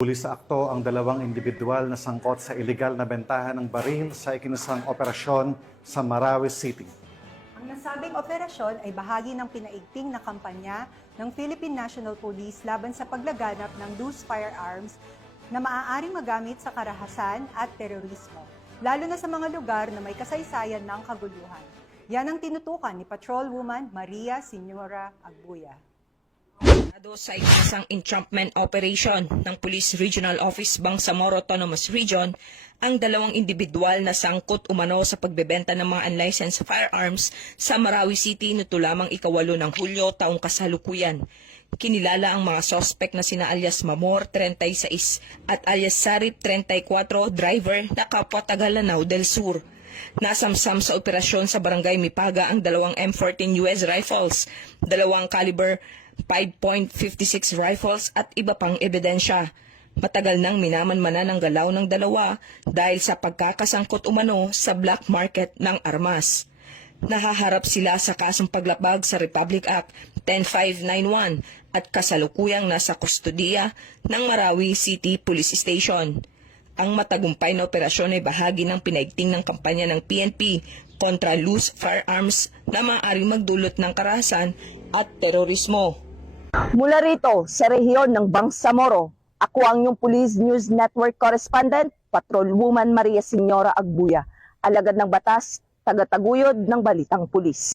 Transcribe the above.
Huli sa akto ang dalawang individual na sangkot sa iligal na bentahan ng baril sa ikinasang operasyon sa Marawi City. Ang nasabing operasyon ay bahagi ng pinaigting na kampanya ng Philippine National Police laban sa paglaganap ng loose firearms na maaaring magamit sa karahasan at terorismo, lalo na sa mga lugar na may kasaysayan ng kaguluhan. Yan ang tinutukan ni Patrolwoman Maria Señora Agbuya. Sa ikinasang entrapment operation ng Police Regional Office Bangsamoro Autonomous Region, ang dalawang individual na sangkot umano sa pagbebenta ng mga unlicensed firearms sa Marawi City nito lamang 8 ng Hulyo taong kasalukuyan. Kinilala ang mga sospek na sina alias Mamor, 36 at alias Sarip, 34, driver na kapwa taga Lanao del Sur. Nasamsam sa operasyon sa Barangay Mipaga ang dalawang M14 US rifles, dalawang caliber 5.56 rifles at iba pang ebidensya. Matagal nang minamanmanan ang galaw ng dalawa dahil sa pagkakasangkot umano sa black market ng armas. Nahaharap sila sa kasong paglabag sa Republic Act 10591 at kasalukuyang nasa kustodiya ng Marawi City Police Station. Ang matagumpay na operasyon ay bahagi ng pinaigting ng kampanya ng PNP kontra loose firearms na maaaring magdulot ng karahasan at terorismo. Mula rito sa rehiyon ng Bangsamoro, ako ang inyong Police News Network Correspondent, Patrolwoman Maria Señora Agbuya, alagad ng batas, tagataguyod ng Balitang Pulis.